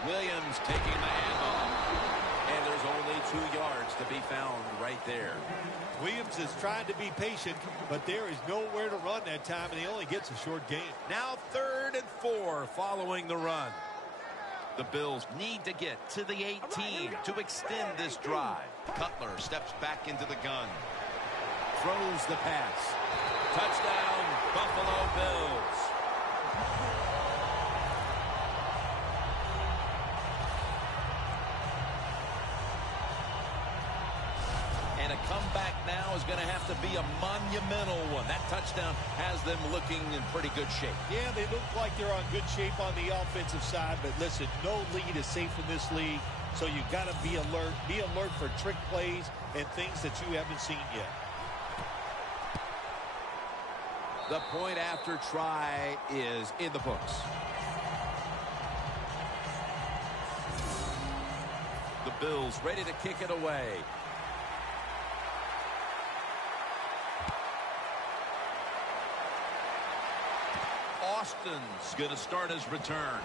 Williams taking the handoff. And there's only 2 yards to be found right there. Williams is trying to be patient, but there is nowhere to run that time, and he only gets a short gain. Now 3rd and 4 following the run. The Bills need to get to the 18 to extend this drive. Cutler steps back into the gun. Throws the pass. Touchdown, Buffalo Bills. And a comeback now is going to have to be a monumental one. That touchdown has them looking in pretty good shape. Yeah, they look like they're on good shape on the offensive side, but listen, no lead is safe in this league, so you got to be alert. Be alert for trick plays and things that you haven't seen yet. The point after try is in the books. The Bills ready to kick it away. Austin's going to start his return.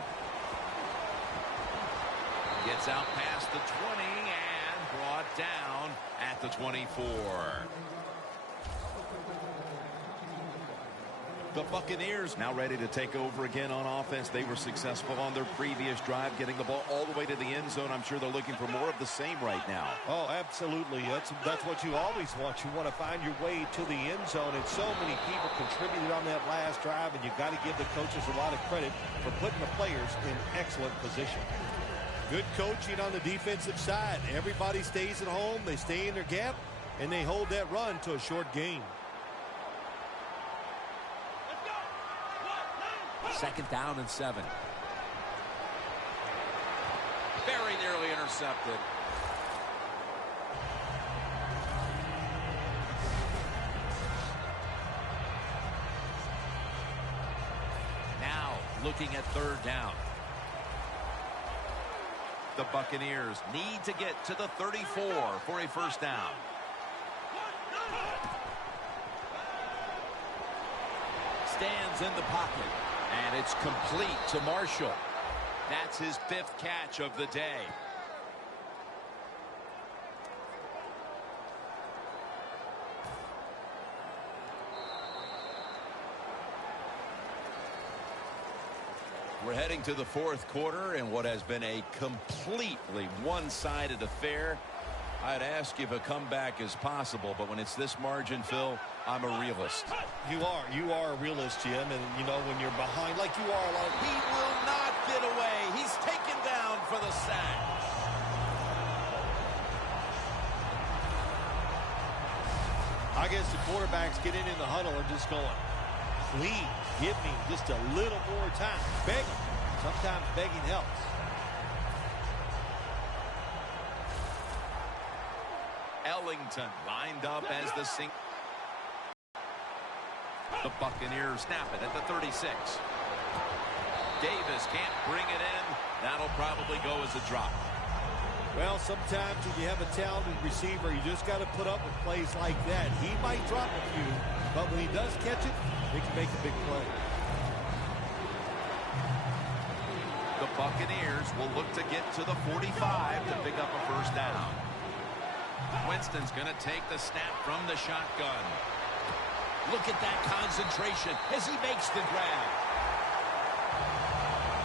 Gets out past the 20 and brought down at the 24. The Buccaneers now ready to take over again on offense. They were successful on their previous drive, getting the ball all the way to the end zone. I'm sure they're looking for more of the same right now. Oh, absolutely. That's what you always want. You want to find your way to the end zone, and so many people contributed on that last drive, and you got to give the coaches a lot of credit for putting the players in excellent position. Good coaching on the defensive side. Everybody stays at home. They stay in their gap, and they hold that run to a short gain. 2nd down and 7. Very nearly intercepted. Now looking at 3rd down. The Buccaneers need to get to the 34 for a first down. stands in the pocket. And it's complete to Marshall. That's his 5th catch of the day. We're heading to the 4th quarter in what has been a completely one-sided affair. I'd ask if a comeback is possible, but when it's this margin, Phil, I'm a realist. You are a realist, Jim, and you know when you're behind like you are, He will not get away. He's taken down for the sack. I guess the quarterbacks get in the huddle and just going, please give me just a little more time. Begging. Sometimes begging helps. Ellington lined up as the sink. The Buccaneers snap it at the 36. Davis can't bring it in. That'll probably go as a drop. Well, sometimes when you have a talented receiver, you just got to put up with plays like that. He might drop a few, but when he does catch it, he can make a big play. The Buccaneers will look to get to the 45 to pick up a 1st down. Winston's going to take the snap from the shotgun. Look at that concentration as he makes the grab.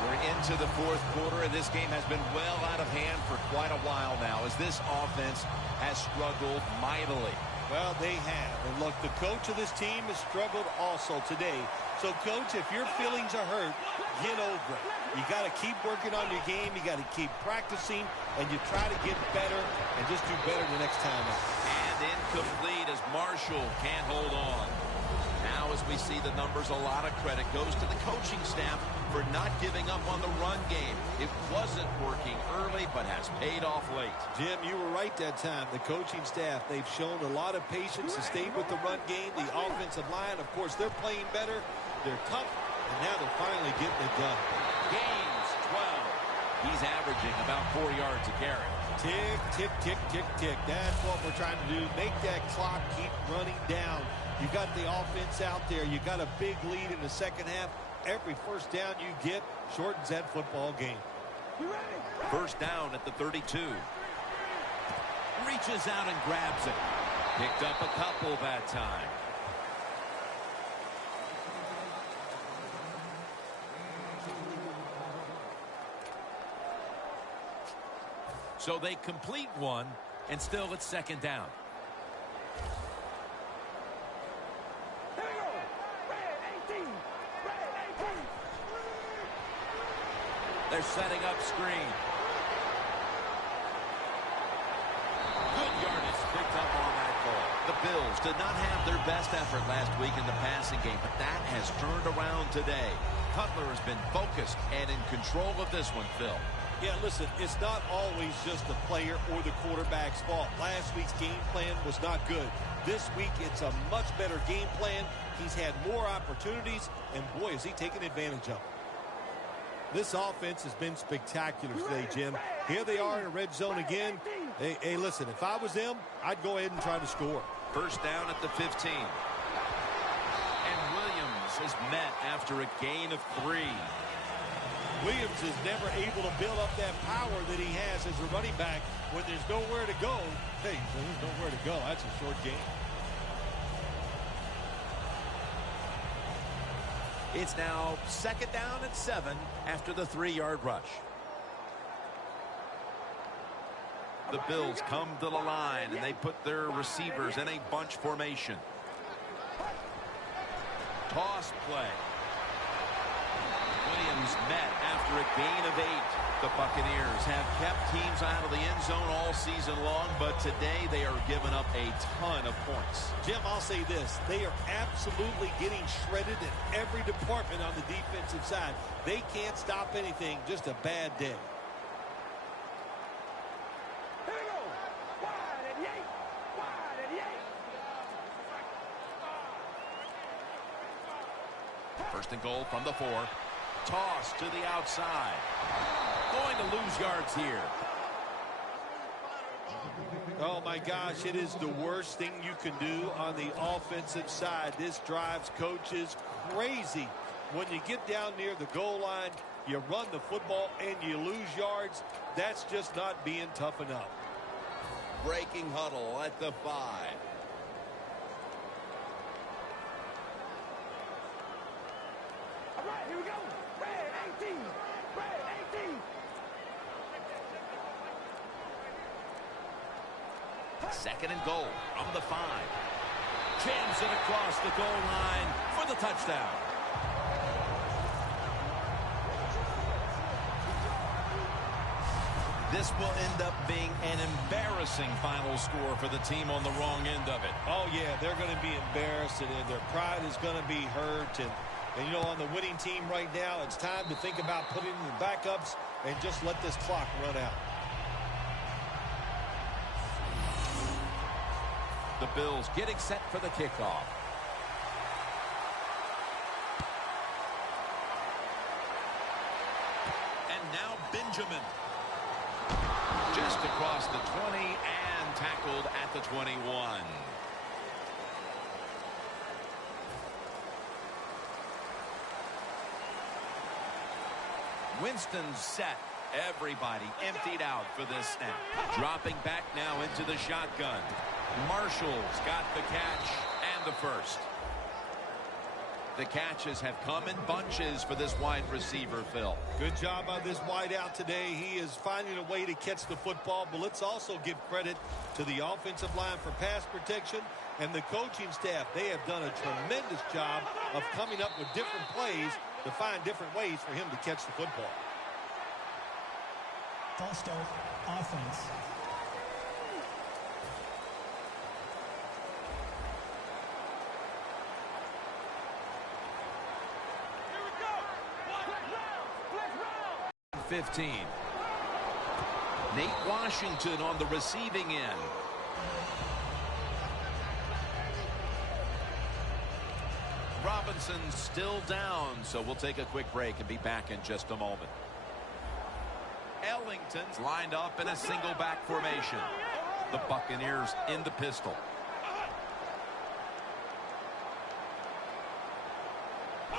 We're into the 4th quarter, and this game has been well out of hand for quite a while now as this offense has struggled mightily. Well, they have. And look, the coach of this team has struggled also today. So, Coach, if your feelings are hurt, get over it. You got to keep working on your game. You got to keep practicing, and you try to get better and just do better the next time out. And incomplete as Marshall can't hold on. Now, as we see the numbers, a lot of credit goes to the coaching staff for not giving up on the run game. It wasn't working early, but has paid off late. Jim, you were right that time. The coaching staff, they've shown a lot of patience to stay with the run game. The offensive line, of course, they're playing better. They're tough, and now they're finally getting it done. Gains 12. He's averaging about 4 yards a carry. Tick, tick, tick, tick, tick. That's what we're trying to do. Make that clock keep running down. You got the offense out there. You got a big lead in the 2nd half. Every 1st down you get shortens that football game. 1st down at the 32. Reaches out and grabs it. Picked up a couple that time. So they complete one, and still it's 2nd down. They're setting up screen. Good yardage picked up on that ball. The Bills did not have their best effort last week in the passing game, but that has turned around today. Cutler has been focused and in control of this one, Phil. Yeah, listen, it's not always just the player or the quarterback's fault. Last week's game plan was not good. This week, it's a much better game plan. He's had more opportunities, and boy, is he taking advantage of it. This offense has been spectacular today, Jim. Here they are in a red zone again. Hey, listen, if I was them, I'd go ahead and try to score. 1st down at the 15. And Williams is met after a gain of 3. Williams is never able to build up that power that he has as a running back when there's nowhere to go. Hey, there's nowhere to go. That's a short game. It's now 2nd down and 7 after the 3-yard rush. The Bills come to the line, and they put their receivers in a bunch formation. Toss play. Williams met after a gain of 8. The Buccaneers have kept teams out of the end zone all season long, but today they are giving up a ton of points. Jim, I'll say this. They are absolutely getting shredded in every department on the defensive side. They can't stop anything. Just a bad day. First and goal from the 4. Toss to the outside. Going to lose yards here. Oh, my gosh, it is the worst thing you can do on the offensive side. This drives coaches crazy. When you get down near the goal line, you run the football and you lose yards. That's just not being tough enough. Breaking huddle at the 5. All right, here we go. Red 18. Red 18. Second and goal from the 5. Jams it across the goal line for the touchdown. This will end up being an embarrassing final score for the team on the wrong end of it. Oh, yeah, they're going to be embarrassed, and their pride is going to be hurt. And, you know, on the winning team right now, it's time to think about putting in the backups and just let this clock run out. The Bills getting set for the kickoff. And now Benjamin. Just across the 20 and tackled at the 21. Winston's set. Everybody emptied out for this snap. Dropping back now into the shotgun. Marshall's got the catch and the first. The catches have come in bunches for this wide receiver, Phil. Good job on this wide out today. He is finding a way to catch the football, but let's also give credit to the offensive line for pass protection and the coaching staff. They have done a tremendous job of coming up with different plays to find different ways for him to catch the football. False start, offense. Here we go. Flex round. 15. Nate Washington on the receiving end. Robinson's still down, so we'll take a quick break and be back in just a moment. Ellington's lined up in a single back formation. The Buccaneers in the pistol.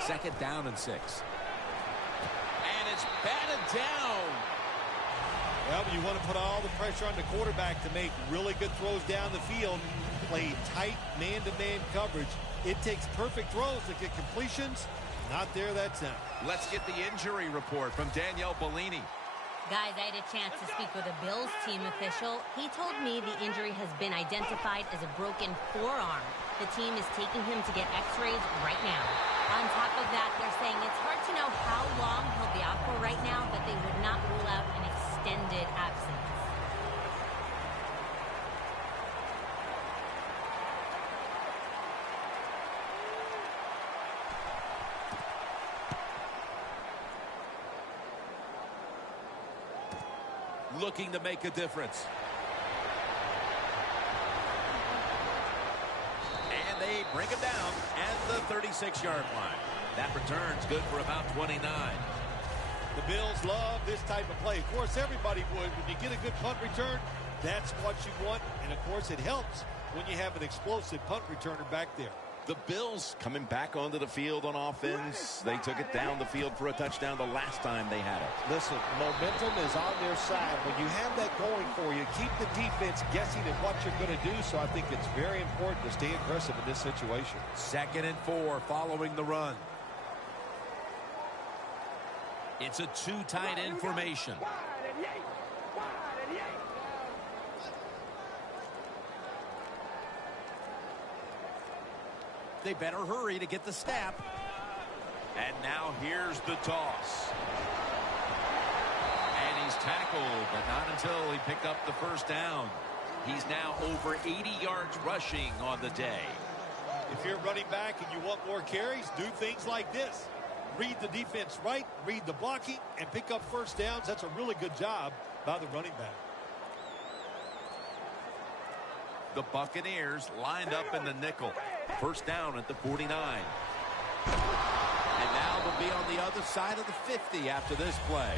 Second down and 6. And it's batted down. Well, you want to put all the pressure on the quarterback to make really good throws down the field, play tight man-to-man coverage. It takes perfect throws to get completions. Not there that time. Let's get the injury report from Danielle Bellini. Guys, I had a chance to speak with a Bills team official. He told me the injury has been identified as a broken forearm. The team is taking him to get x-rays right now. On top of that, they're saying it's hard to know how long he'll be out for right now, but they would not rule out an extended absence. Looking to make a difference. And they bring him down at the 36-yard line. That return's good for about 29. The Bills love this type of play. Of course, everybody would. When you get a good punt return, that's what you want. And, of course, it helps when you have an explosive punt returner back there. The Bills coming back onto the field on offense. They took it down the field for a touchdown the last time they had it. Listen, momentum is on their side. When you have that going for you, keep the defense guessing at what you're going to do. So I think it's very important to stay aggressive in this situation. Second and 4 following the run. It's a two tight end formation. Wide and yank. Wide and yank. They better hurry to get the snap. And now here's the toss. And he's tackled, but not until he picked up the first down. He's now over 80 yards rushing on the day. If you're running back and you want more carries, do things like this. Read the defense right, read the blocking, and pick up first downs. That's a really good job by the running back. The Buccaneers lined up in the nickel. First down at the 49. And now they'll be on the other side of the 50 after this play.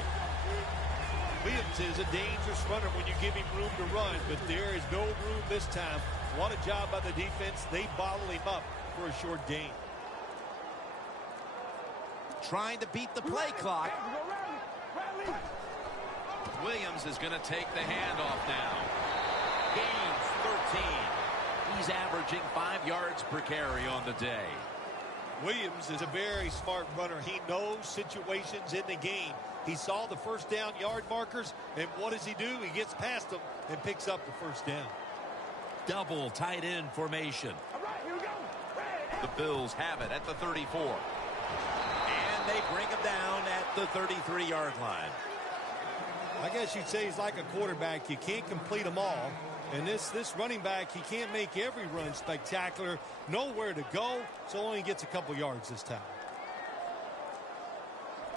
Williams is a dangerous runner when you give him room to run, but there is no room this time. What a job by the defense. They bottle him up for a short gain. Trying to beat the play clock. Williams is going to take the handoff now. Gains 13. He's averaging 5 yards per carry on the day. Williams is a very smart runner. He knows situations in the game. He saw the first down yard markers, and what does he do? He gets past them and picks up the first down. Double tight end formation. All right, here we go. The Bills have it at the 34. And they bring him down at the 33-yard line. I guess you'd say he's like a quarterback. You can't complete them all. And this running back, he can't make every run spectacular. Nowhere to go, so only gets a couple yards this time.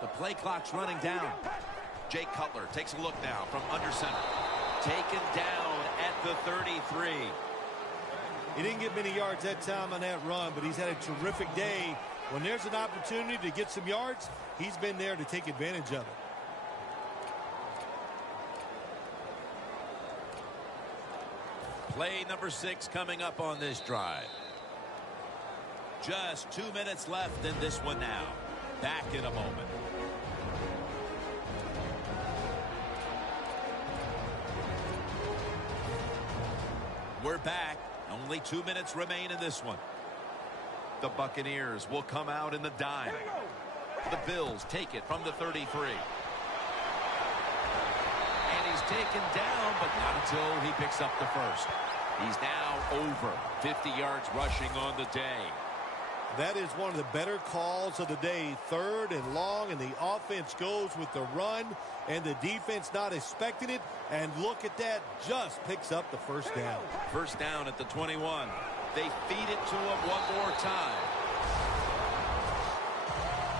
The play clock's running down. Jay Cutler takes a look now from under center. Taken down at the 33. He didn't get many yards that time on that run, but he's had a terrific day. When there's an opportunity to get some yards, he's been there to take advantage of it. Play number 6 coming up on this drive. Just 2 minutes left in this one now. Back in a moment. We're back. Only 2 minutes remain in this one. The Buccaneers will come out in the dime. The Bills take it from the 33. And he's taken down, but not until he picks up the first. He's now over 50 yards rushing on the day. That is one of the better calls of the day. 3rd and long, and the offense goes with the run, and the defense not expecting it. And look at that, just picks up the first down. First down at the 21. They feed it to him one more time.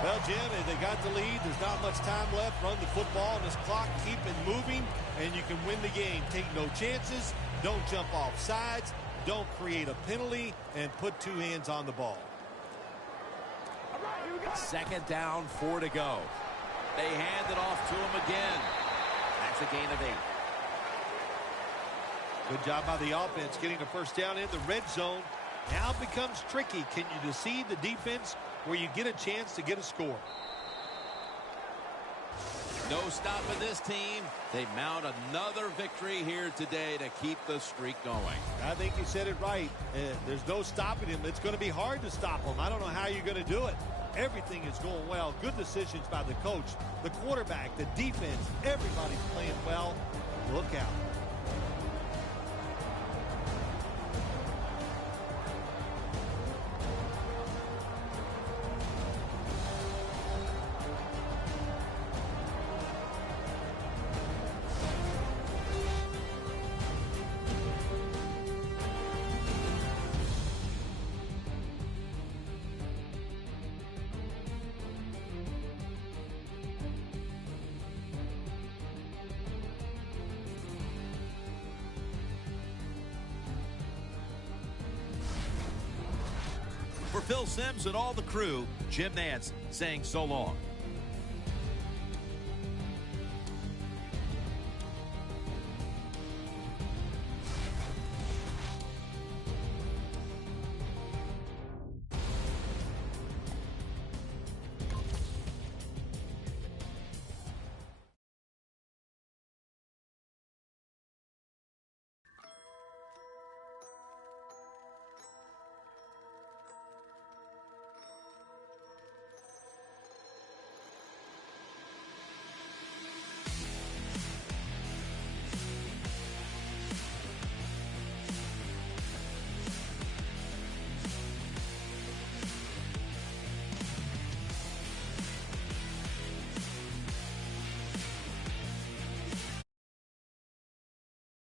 Well, Jim, they got the lead. There's not much time left. Run the football on this clock. Keep it moving, and you can win the game. Take no chances. Don't jump off sides. Don't create a penalty, and put 2 hands on the ball. Second down, 4 to go. They hand it off to him again. That's a gain of 8. Good job by the offense getting the first down in the red zone. Now it becomes tricky. Can you deceive the defense where you get a chance to get a score? No stopping this team. They mount another victory here today to keep the streak going. I think you said it right. There's no stopping him. It's going to be hard to stop him. I don't know how you're going to do it. Everything is going well. Good decisions by the coach, the quarterback, the defense. Everybody's playing well. Look out. For Phil Simms and all the crew, Jim Nantz saying so long.